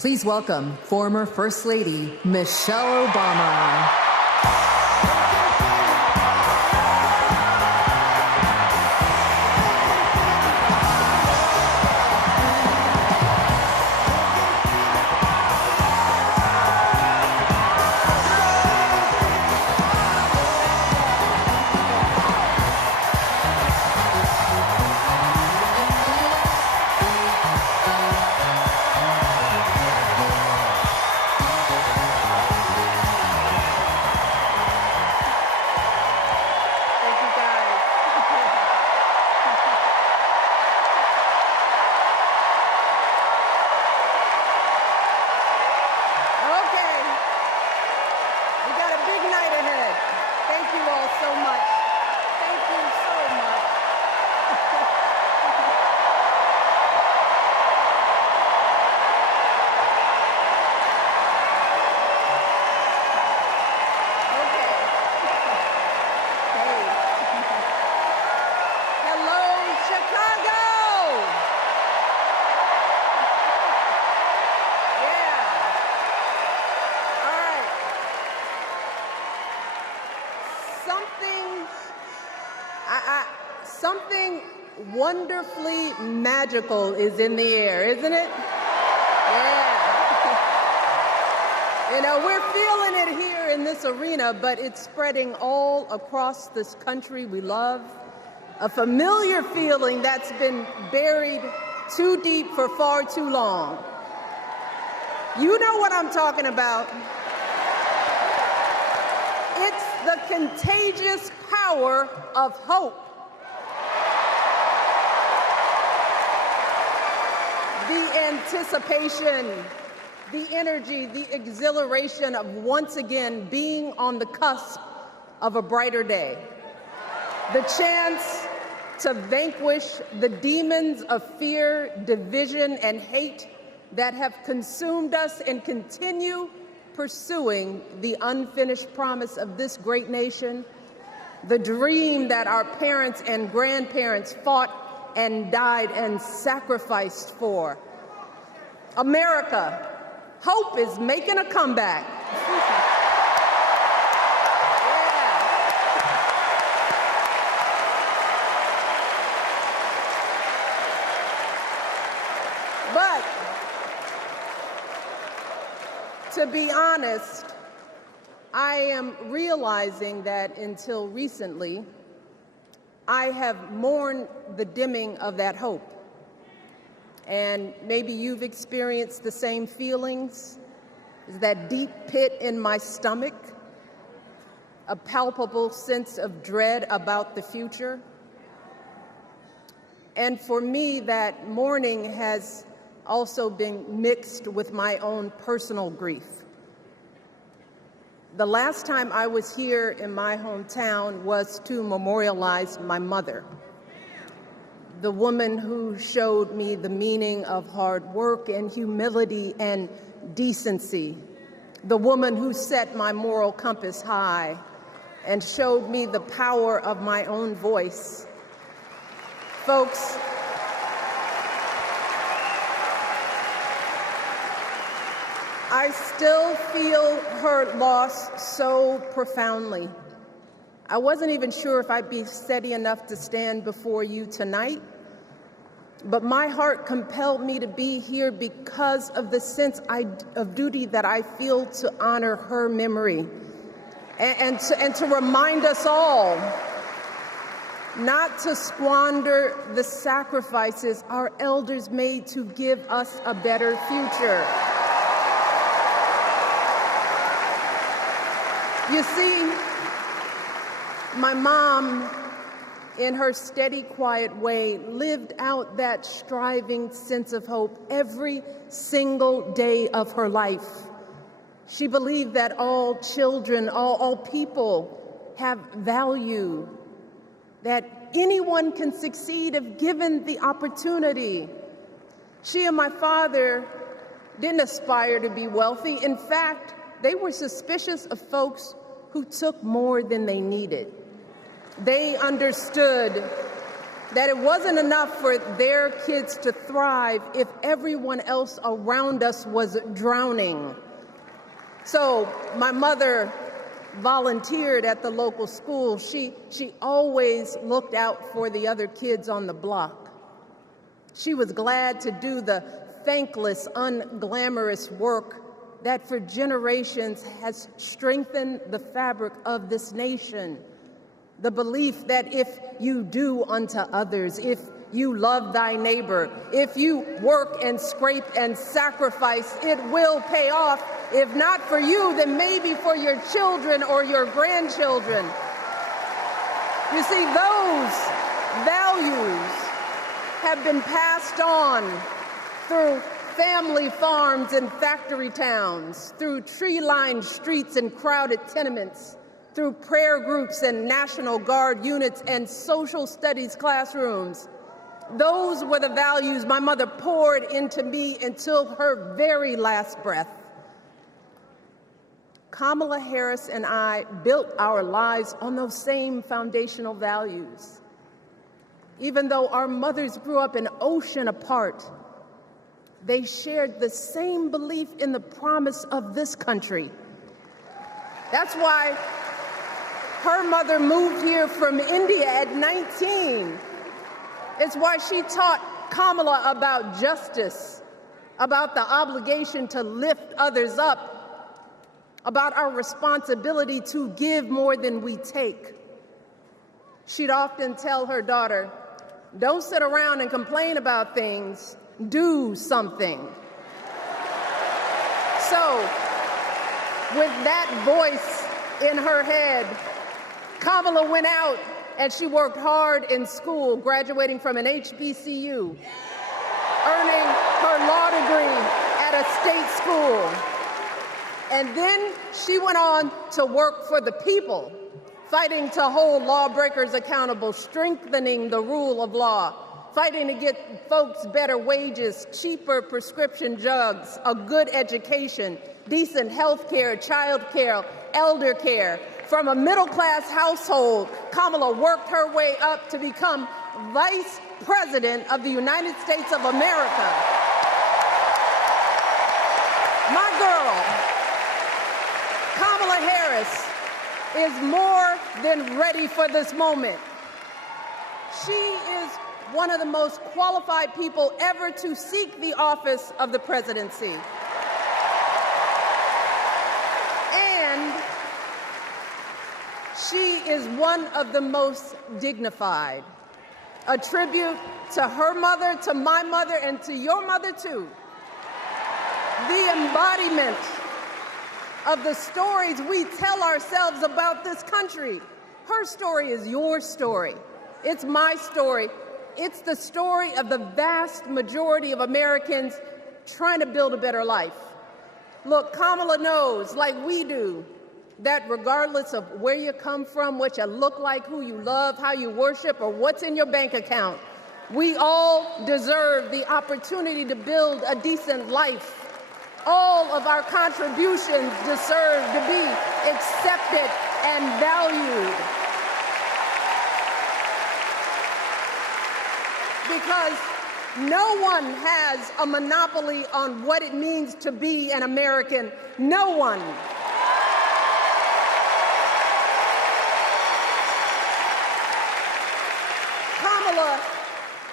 Please welcome former First Lady Michelle Obama. Something wonderfully magical is in the air, isn't it? Yeah. You know, we're feeling it here in this arena, but it's spreading all across this country we love. A familiar feeling that's been buried too deep for far too long. You know what I'm talking about. It's the contagious power of hope. The anticipation, the energy, the exhilaration of once again being on the cusp of a brighter day. The chance to vanquish the demons of fear, division, and hate that have consumed us and continue pursuing the unfinished promise of this great nation, the dream that our parents and grandparents fought and died and sacrificed for. America, hope is making a comeback. But to be honest, I am realizing that until recently, I have mourned the dimming of that hope. And maybe you've experienced the same feelings, that deep pit in my stomach, a palpable sense of dread about the future. And for me, that mourning has also been mixed with my own personal grief. The last time I was here in my hometown was to memorialize my mother, the woman who showed me the meaning of hard work and humility and decency, the woman who set my moral compass high and showed me the power of my own voice. Folks, I still feel her loss so profoundly. I wasn't even sure if I'd be steady enough to stand before you tonight, but my heart compelled me to be here because of the sense of duty that I feel to honor her memory and to remind us all not to squander the sacrifices our elders made to give us a better future. You see, my mom, in her steady, quiet way, lived out that striving sense of hope every single day of her life. She believed that all children, all people have value, that anyone can succeed if given the opportunity. She and my father didn't aspire to be wealthy. In fact, they were suspicious of folks who took more than they needed. They understood that it wasn't enough for their kids to thrive if everyone else around us was drowning. So my mother volunteered at the local school. She always looked out for the other kids on the block. She was glad to do the thankless, unglamorous work that for generations has strengthened the fabric of this nation. The belief that if you do unto others, if you love thy neighbor, if you work and scrape and sacrifice, it will pay off. If not for you, then maybe for your children or your grandchildren. You see, those values have been passed on through family farms and factory towns, through tree-lined streets and crowded tenements, through prayer groups and National Guard units and social studies classrooms. Those were the values my mother poured into me until her very last breath. Kamala Harris and I built our lives on those same foundational values. Even though our mothers grew up an ocean apart, they shared the same belief in the promise of this country. That's why her mother moved here from India at 19. It's why she taught Kamala about justice, about the obligation to lift others up, about our responsibility to give more than we take. She'd often tell her daughter, "Don't sit around and complain about things, do something." So, with that voice in her head, Kamala went out and she worked hard in school, graduating from an HBCU, earning her law degree at a state school. And then she went on to work for the people, fighting to hold lawbreakers accountable, strengthening the rule of law, fighting to get folks better wages, cheaper prescription drugs, a good education, decent health care, child care, elder care. From a middle-class household, Kamala worked her way up to become Vice President of the United States of America. My girl, Kamala Harris, is more than ready for this moment. She is one of the most qualified people ever to seek the office of the presidency. And she is one of the most dignified. A tribute to her mother, to my mother, and to your mother too. The embodiment of the stories we tell ourselves about this country. Her story is your story. It's my story. It's the story of the vast majority of Americans trying to build a better life. Look, Kamala knows, like we do, that regardless of where you come from, what you look like, who you love, how you worship, or what's in your bank account, we all deserve the opportunity to build a decent life. All of our contributions deserve to be accepted and valued. Because no one has a monopoly on what it means to be an American. No one. Kamala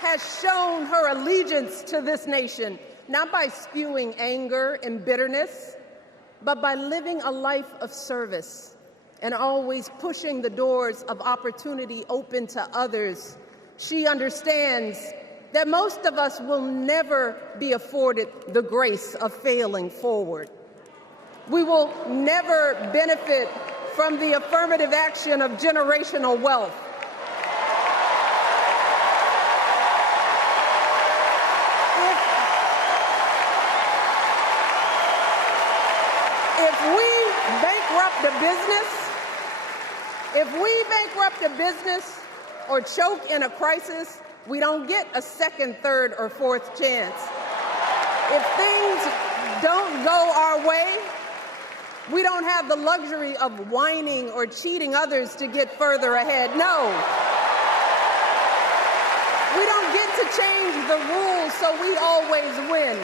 has shown her allegiance to this nation, not by spewing anger and bitterness, but by living a life of service and always pushing the doors of opportunity open to others. She understands that most of us will never be afforded the grace of failing forward. We will never benefit from the affirmative action of generational wealth. If we bankrupt a business or choke in a crisis, we don't get a second, third, or fourth chance. If things don't go our way, we don't have the luxury of whining or cheating others to get further ahead. No. We don't get to change the rules so we always win.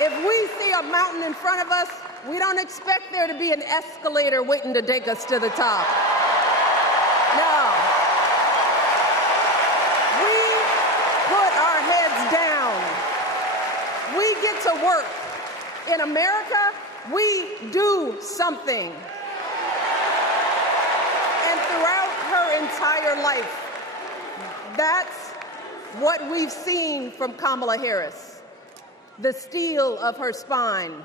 If we see a mountain in front of us, we don't expect there to be an escalator waiting to take us to the top. No. We put our heads down. We get to work. In America, we do something. And throughout her entire life, that's what we've seen from Kamala Harris. The steel of her spine,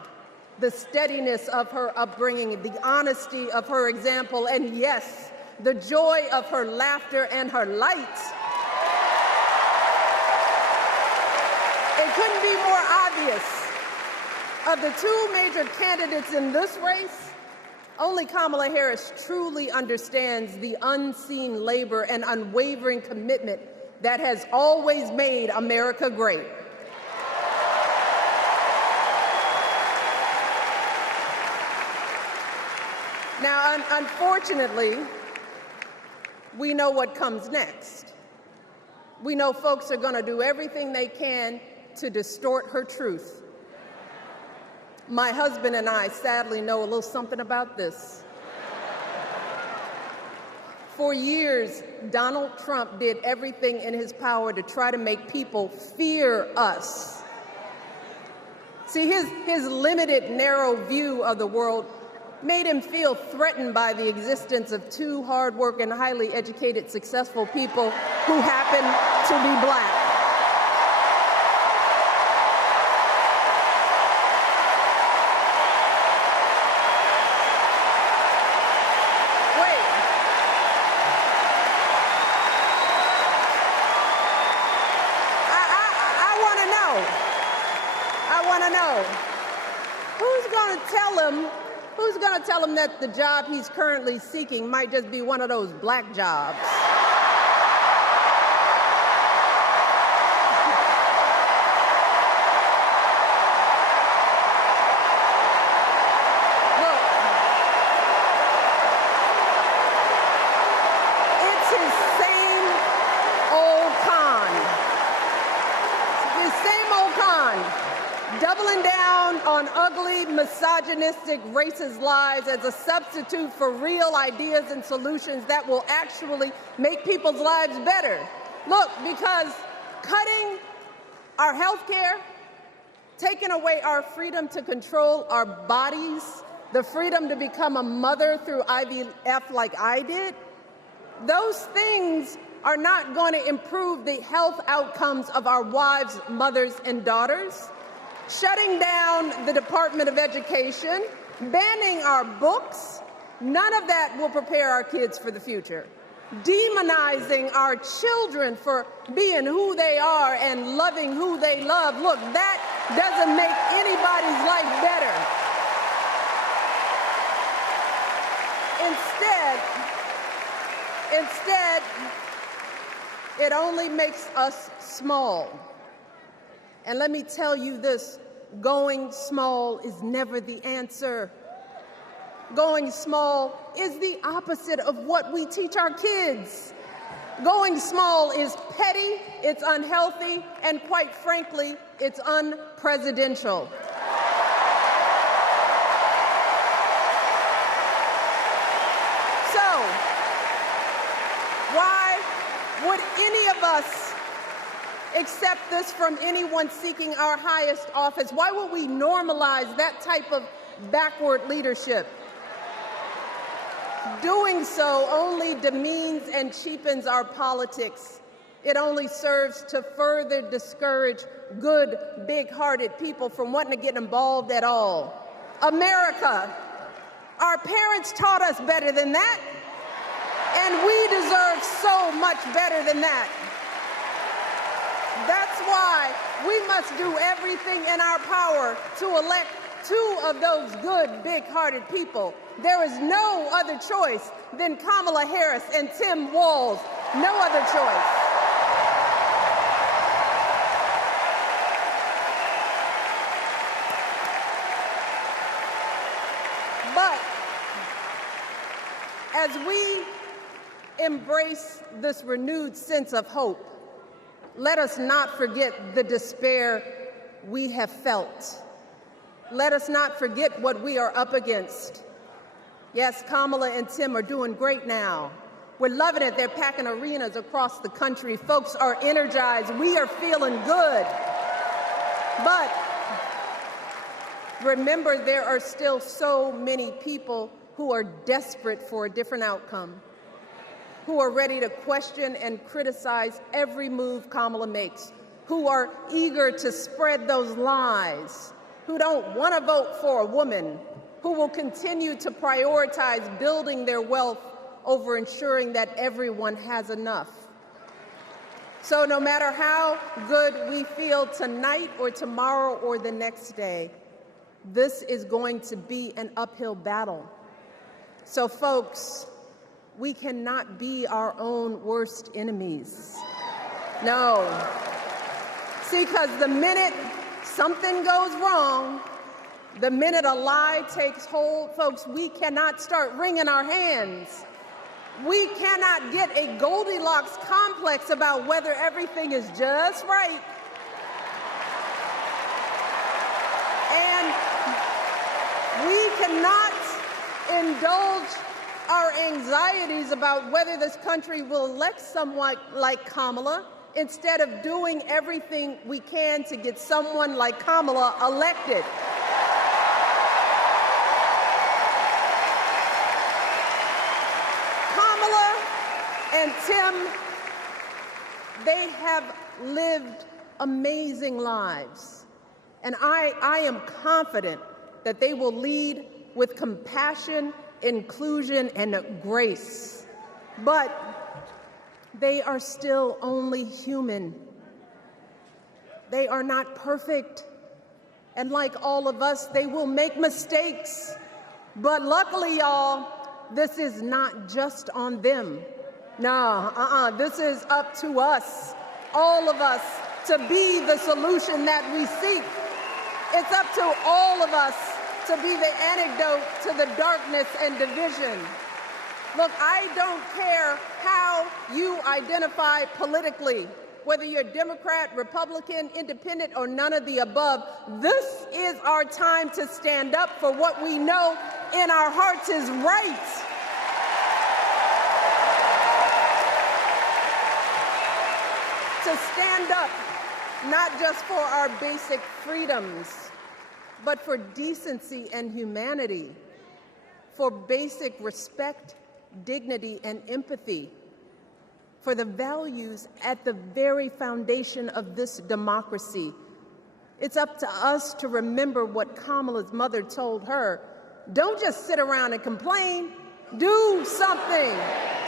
the steadiness of her upbringing, the honesty of her example, and yes, the joy of her laughter and her light. It couldn't be more obvious. Of the two major candidates in this race, only Kamala Harris truly understands the unseen labor and unwavering commitment that has always made America great. Now, unfortunately, we know what comes next. We know folks are going to do everything they can to distort her truth. My husband and I sadly know a little something about this. For years, Donald Trump did everything in his power to try to make people fear us. See, his limited, narrow view of the world made him feel threatened by the existence of two hard-working, highly educated, successful people who happen to be black. Who's going to tell him that the job he's currently seeking might just be one of those black jobs? Look, it's his same old con. His same old con. Doubling down on ugly, misogynistic, racist lies as a substitute for real ideas and solutions that will actually make people's lives better. Look, because cutting our health care, taking away our freedom to control our bodies, the freedom to become a mother through IVF like I did, those things are not going to improve the health outcomes of our wives, mothers, and daughters. Shutting down the Department of Education, banning our books, none of that will prepare our kids for the future. Demonizing our children for being who they are and loving who they love, look, that doesn't make anybody's life better. Instead, it only makes us small. And let me tell you this, going small is never the answer. Going small is the opposite of what we teach our kids. Going small is petty, it's unhealthy, and quite frankly, it's unpresidential. So, why would any of us accept this from anyone seeking our highest office? Why would we normalize that type of backward leadership? Doing so only demeans and cheapens our politics. It only serves to further discourage good, big-hearted people from wanting to get involved at all. America, our parents taught us better than that, and we deserve so much better than that. That's why we must do everything in our power to elect two of those good, big-hearted people. There is no other choice than Kamala Harris and Tim Walz. No other choice. But as we embrace this renewed sense of hope, Let us not forget the despair we have felt. Let us not forget what we are up against. Yes, Kamala and Tim are doing great now. We're loving it. They're packing arenas across the country. Folks are energized. We are feeling good. But remember, there are still so many people who are desperate for a different outcome, who are ready to question and criticize every move Kamala makes, who are eager to spread those lies, who don't want to vote for a woman, who will continue to prioritize building their wealth over ensuring that everyone has enough. So no matter how good we feel tonight or tomorrow or the next day, this is going to be an uphill battle. So folks, we cannot be our own worst enemies. No. See, because the minute something goes wrong, the minute a lie takes hold, folks, we cannot start wringing our hands. We cannot get a Goldilocks complex about whether everything is just right. And we cannot indulge our anxieties about whether this country will elect someone like Kamala instead of doing everything we can to get someone like Kamala elected. Kamala and Tim, they have lived amazing lives. And I am confident that they will lead with compassion, inclusion, and grace. But they are still only human. They are not perfect. And like all of us, they will make mistakes. But luckily, y'all, this is not just on them. This is up to us, all of us, to be the solution that we seek. It's up to all of us to be the antidote to the darkness and division. Look, I don't care how you identify politically, whether you're Democrat, Republican, Independent, or none of the above. This is our time to stand up for what we know in our hearts is right. To stand up, not just for our basic freedoms, but for decency and humanity, for basic respect, dignity, and empathy, for the values at the very foundation of this democracy. It's up to us to remember what Kamala's mother told her. Don't just sit around and complain, do something.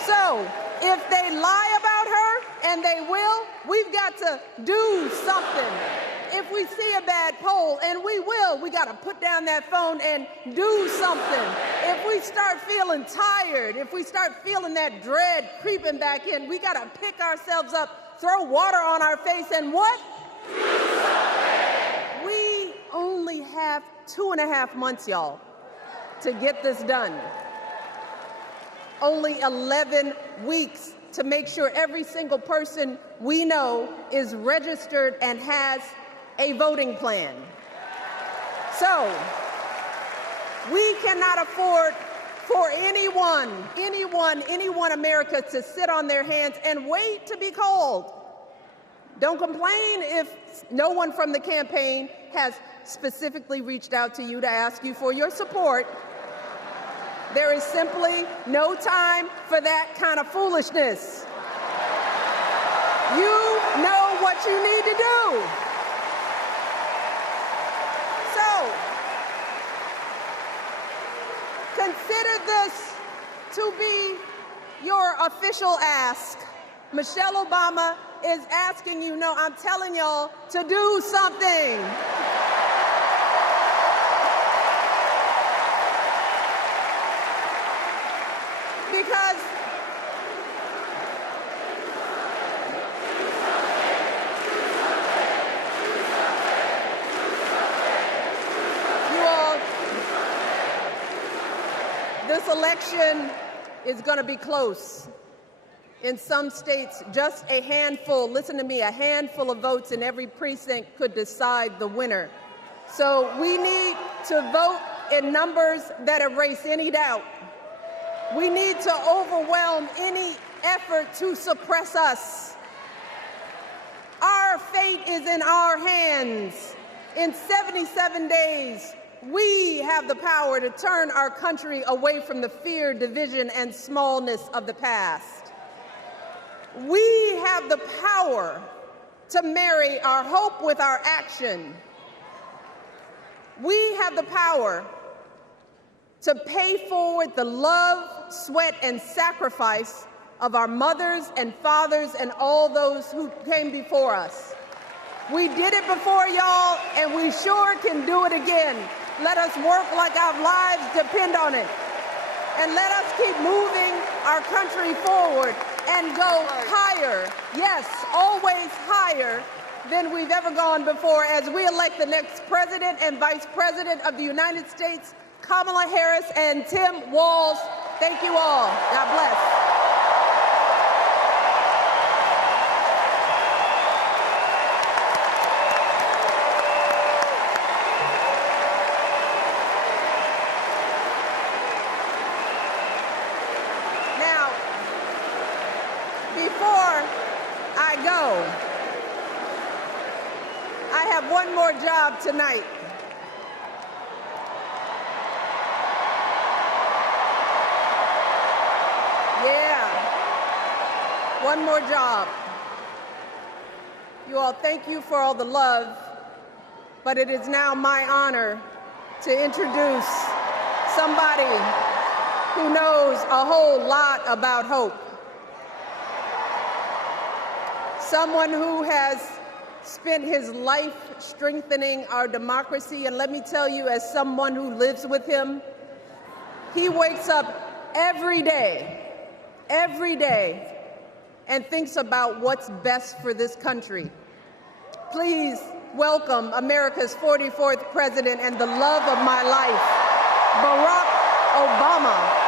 So if they lie about her, and they will, we've got to do something. If we see a bad poll, and we will, we got to put down that phone and do something. If we start feeling tired, if we start feeling that dread creeping back in, we got to pick ourselves up, throw water on our face, and what? We only have 2.5 months, y'all, to get this done. Only 11 weeks to make sure every single person we know is registered and has a voting plan. So we cannot afford for anyone America to sit on their hands and wait to be called. Don't complain if no one from the campaign has specifically reached out to you to ask you for your support. There is simply no time for that kind of foolishness. You know what you need to do. So, consider this to be your official ask. Michelle Obama is asking you, no, I'm telling y'all to do something. Because you all, this election is going to be close. In some states, just a handful, listen to me, a handful of votes in every precinct could decide the winner. So we need to vote in numbers that erase any doubt. We need to overwhelm any effort to suppress us. Our fate is in our hands. In 77 days, we have the power to turn our country away from the fear, division, and smallness of the past. We have the power to marry our hope with our action. We have the power to pay forward the love, sweat, and sacrifice of our mothers and fathers and all those who came before us. We did it before, y'all, and we sure can do it again. Let us work like our lives depend on it. And let us keep moving our country forward and go higher, yes, always higher than we've ever gone before as we elect the next President and Vice President of the United States, Kamala Harris and Tim Walz. Thank you all. God bless. Before I go, I have one more job tonight. Yeah, one more job. You all, thank you for all the love, but it is now my honor to introduce somebody who knows a whole lot about hope. Someone who has spent his life strengthening our democracy, and let me tell you, as someone who lives with him, he wakes up every day, and thinks about what's best for this country. Please welcome America's 44th President and the love of my life, Barack Obama.